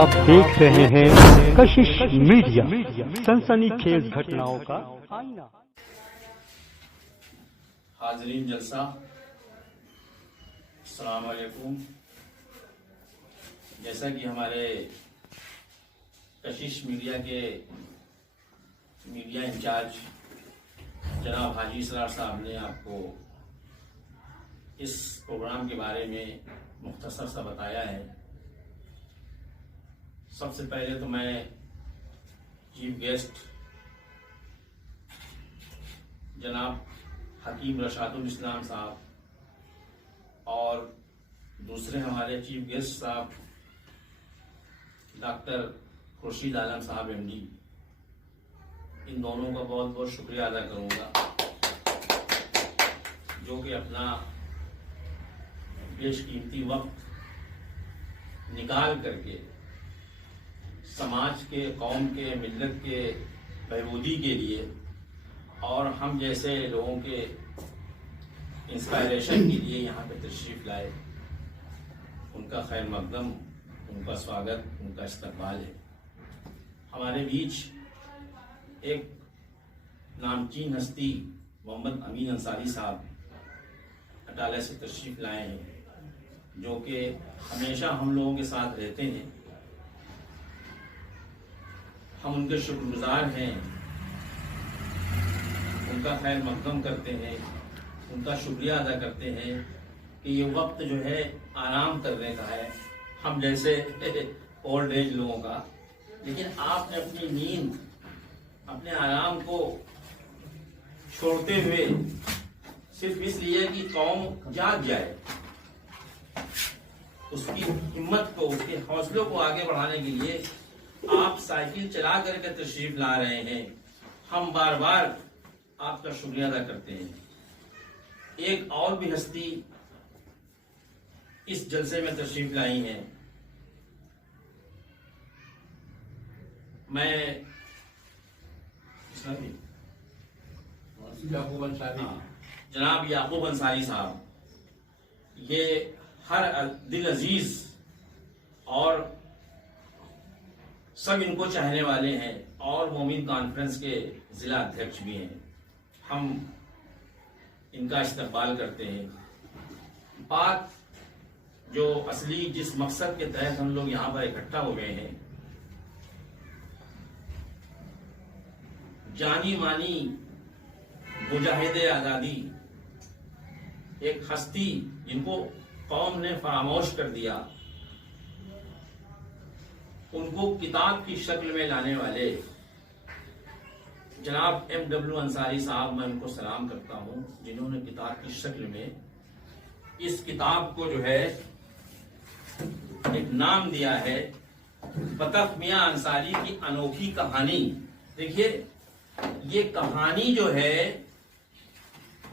आप देख रहे हैं कशिश मीडिया, सनसनीखेज घटनाओं का आईना। हाजरीन जलसा, अस्सलाम वालेकुम। जैसा कि हमारे कशिश मीडिया के मीडिया इंचार्ज जनाब हाजी इसरार साहब ने आपको इस प्रोग्राम के बारे में मुख्तसर सा बताया है। सबसे पहले तो मैं चीफ गेस्ट जनाब हकीम रशादुल इस्लाम साहब और दूसरे हमारे चीफ गेस्ट साहब डॉक्टर खुर्शीद आलम साहब MD, इन दोनों का बहुत बहुत शुक्रिया अदा करूंगा जो कि अपना बेशकीमती वक्त निकाल करके समाज के, कौम के, मिल्लत के बहबूदी के लिए और हम जैसे लोगों के इंस्पायरेशन के लिए यहाँ पे तशरीफ़ लाए। उनका खैर मकदम, उनका स्वागत, उनका इस्तकबाल है। हमारे बीच एक नामचीन हस्ती मोहम्मद अमीन अंसारी साहब अटाला से तशरीफ़ लाए हैं, जो कि हमेशा हम लोगों के साथ रहते हैं। हम उनके शुक्रगुजार हैं, उनका खैर मकदम करते हैं, उनका शुक्रिया अदा करते हैं कि ये वक्त जो है आराम करने का है, हम जैसे ओल्ड एज लोगों का। लेकिन आपने अपनी नींद, अपने आराम को छोड़ते हुए सिर्फ इसलिए कि कौम जाग जाए, उसकी हिम्मत को, उसके हौसलों को आगे बढ़ाने के लिए आप साइकिल चला करके तशरीफ ला रहे हैं। हम बार बार आपका शुक्रिया अदा करते हैं। एक और भी हस्ती इस जलसे में तशरीफ लाई हैं। मैं जनाब याकूब अंसारी साहब, ये हर दिल अजीज और सब इनको चाहने वाले हैं और मोमिन कॉन्फ्रेंस के जिला अध्यक्ष भी हैं। हम इनका इस्तकबाल करते हैं। बात जो असली जिस मकसद के तहत हम लोग यहाँ पर इकट्ठा हुए हैं, जानी मानी मुजाहिदे आज़ादी, एक हस्ती जिनको कौम ने फरामोश कर दिया, उनको किताब की शक्ल में लाने वाले जनाब MW अंसारी साहब, मैं उनको सलाम करता हूं, जिन्होंने किताब की शक्ल में इस किताब को जो है एक नाम दिया है, बतख मियां अंसारी की अनोखी कहानी। देखिए, ये कहानी जो है,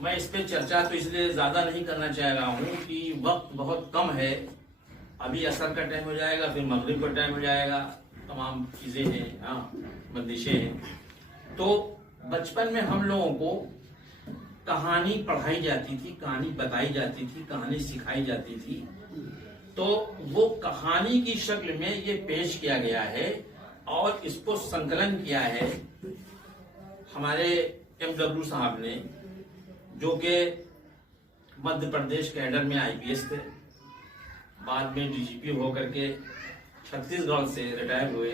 मैं इस पे चर्चा तो इसलिए ज्यादा नहीं करना चाह रहा हूं कि वक्त बहुत कम है। अभी असर का टाइम हो जाएगा, फिर मगरिब का टाइम हो जाएगा, तमाम चीजें हैं, हाँ, बंदिशें हैं। तो बचपन में हम लोगों को कहानी पढ़ाई जाती थी, कहानी बताई जाती थी, कहानी सिखाई जाती थी। तो वो कहानी की शक्ल में ये पेश किया गया है और इसको संकलन किया है हमारे MW साहब ने, जो कि मध्य प्रदेश कैडर में IPS थे, बाद में DGP होकर के छत्तीसगढ़ से रिटायर हुए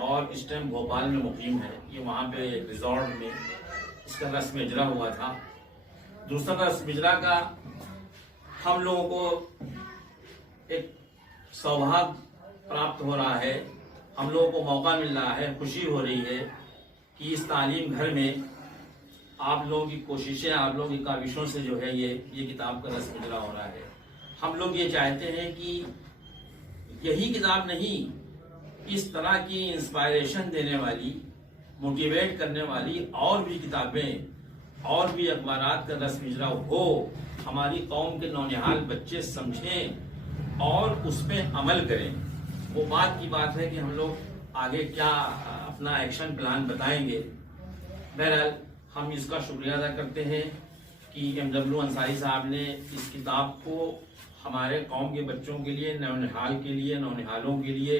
और इस टाइम भोपाल में मुकीम है। ये वहाँ पे रिजॉर्ट में इसका रस्म इजरा हुआ था। दूसरा रस्म इजरा का हम लोगों को एक सौभाग्य प्राप्त हो रहा है, हम लोगों को मौका मिल रहा है, खुशी हो रही है कि इस तालीम घर में आप लोगों की कोशिशें, आप लोगों की काविशों से जो है ये किताब का रस्म इजरा हो रहा है। हम लोग ये चाहते हैं कि यही किताब नहीं, इस तरह की इंस्पायरेशन देने वाली, मोटिवेट करने वाली और भी किताबें और भी अखबारात का रस्म इजरा हो, हमारी कौम के नौनिहाल बच्चे समझें और उस पर अमल करें। वो बात की बात है कि हम लोग आगे क्या अपना एक्शन प्लान बताएंगे। बहरहाल हम इसका शुक्रिया अदा करते हैं कि MW अंसारी साहब ने इस किताब को हमारे कौम के बच्चों के लिए, नौनिहाल के लिए, नौनिहालों के लिए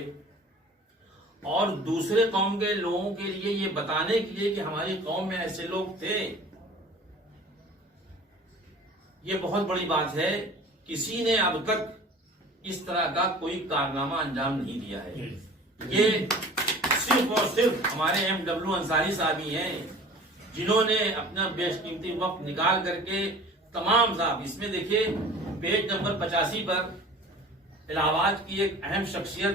और दूसरे कौम के लोगों के लिए ये बताने के लिए कि हमारी कौम में ऐसे लोग थे। ये बहुत बड़ी बात है। किसी ने अब तक इस तरह का कोई कारनामा अंजाम नहीं दिया है। ये सिर्फ और सिर्फ हमारे MW अंसारी साहब ही हैं जिन्होंने अपना बेशकीमती वक्त निकाल करके तमाम साहब, इसमें देखिए पेज नंबर 85 पर इलाहाबाद की एक अहम शख्सियत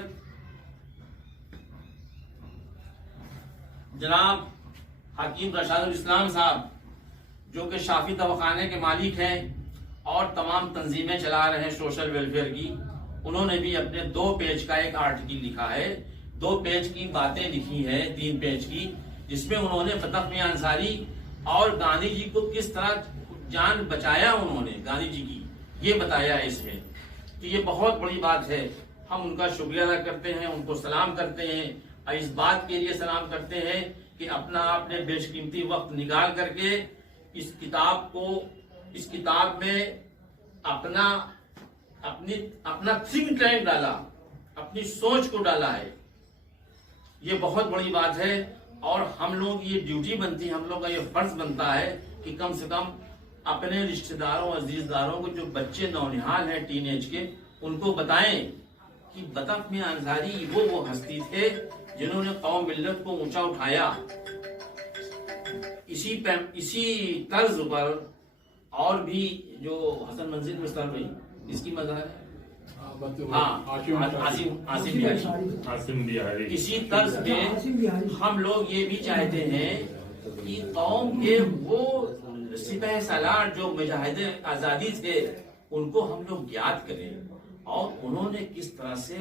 जनाब हकीम रशादुल इस्लाम साहब, जो कि शाफी दवाखाने के मालिक हैं और तमाम तंजीमें चला रहे हैं सोशल वेलफेयर की, उन्होंने भी अपने 2 पेज का एक आर्टिकल लिखा है। 2 पेज की बातें लिखी है, 3 पेज की, जिसमें उन्होंने बतख मियां अंसारी और गांधी जी को किस तरह जान बचाया उन्होंने गांधी जी की, ये बताया है इसमें। तो ये बहुत बड़ी बात है। हम उनका शुक्रिया अदा करते हैं, उनको सलाम करते हैं और इस बात के लिए सलाम करते हैं कि अपना आपने बेशकीमती वक्त निकाल करके इस किताब में अपना थिंक टैंक डाला, अपनी सोच को डाला है। ये बहुत बड़ी बात है और हम लोग ये ड्यूटी बनती है, हम लोग का ये फर्ज बनता है कि कम से कम अपने रिश्तेदारों अजीजदारों को, जो बच्चे नौनिहाल हैं टीनेज के, उनको बताएं कि बतख मियां अंसारी वो हस्ती थे जिन्होंने कौम मिल्लत को ऊंचा उठाया। इसी तर्ज पर और भी जो हसन मंजिल मुस्तार भाई, इसकी मज़ार है, आसिम बिहारी। इसी तर्ज पे हम लोग ये भी चाहते हैं कि कौम के वो सिपाही सालार जो मुजाहिदे आजादी थे, उनको हम लोग याद करें और उन्होंने किस तरह से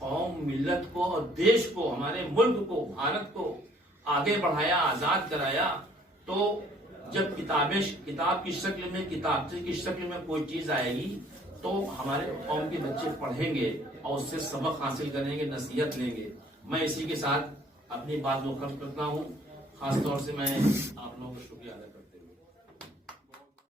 कौम मिल्लत को और देश को, हमारे मुल्क को, भारत को आगे बढ़ाया, आजाद कराया। तो जब किताब की शक्ल में, किताबचे की शक्ल में कोई चीज आएगी तो हमारे कौम के बच्चे पढ़ेंगे और उससे सबक हासिल करेंगे, नसीहत लेंगे। मैं इसी के साथ अपनी बात को खत्म करता हूँ। खासतौर से मैं आप लोगों का शुक्रिया अदा करता हूँ।